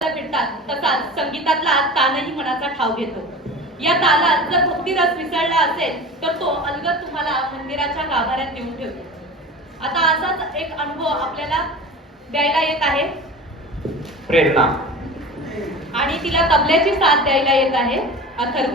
भेटतात तसाच संगीतातला तानही मनाचा ठाव घेतो. या तालात जर भक्तिरस मिसळला असेल तर तो अलगद तुम्हाला मंदिराच्या गाभाऱ्यात नेऊन ठेवतो. आता असाच एक अनुभव आपल्याला द्यायला येत आहे. प्रेरणा. आणि तिला तबल्याची साथ द्यायला येत आहे अथर्व.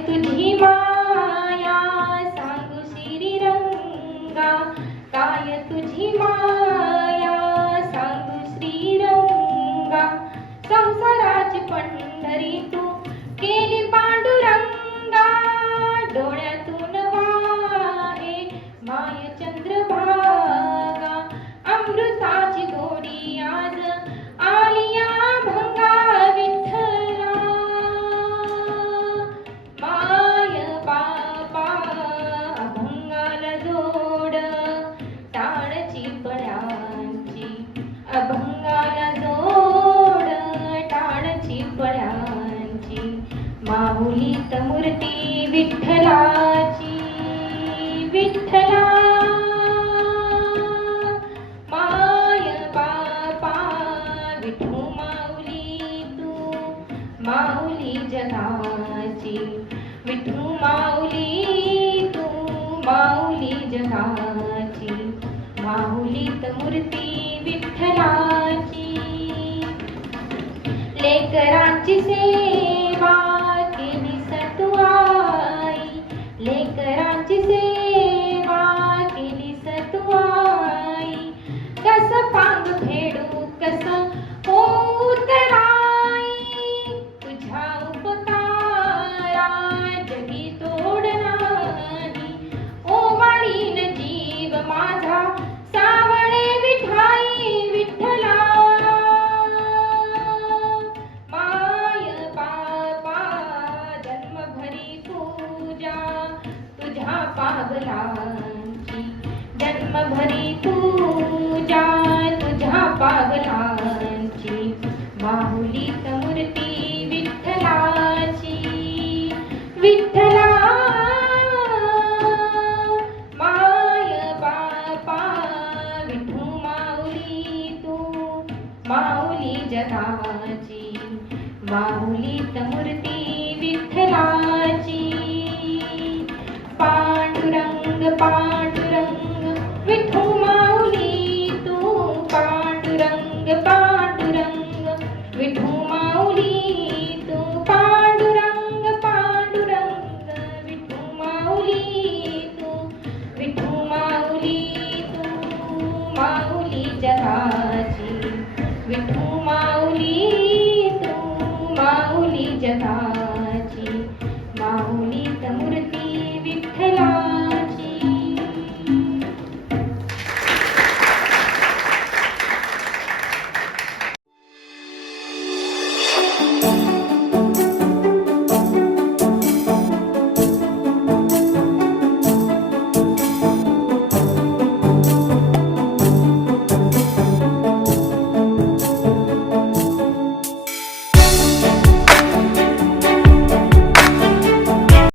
tú अभंगाला जोड टाळची पळ्यांची माऊलीत मूर्ती विठ्ठलाची विठ्ठला माय बापा विठू माऊली तू माऊली जगाची विठू माऊली तू माऊली जगाची माऊलीत मूर्ती विठ्ठलाची लेकरांची सेवा केली सतुआई लेकरांची सेवा केली सतुआई कस पांग फेडू कस पागलांची. जन्मभरी पूजा तुझ्या पागलांची. माहुलीत मूर्ती विठ्ठलाची. विठ्ठला माय बापा विठू माऊली तू माऊली जगाची. माऊलीत मूर्ती विठ्ठलाची. பாட்டு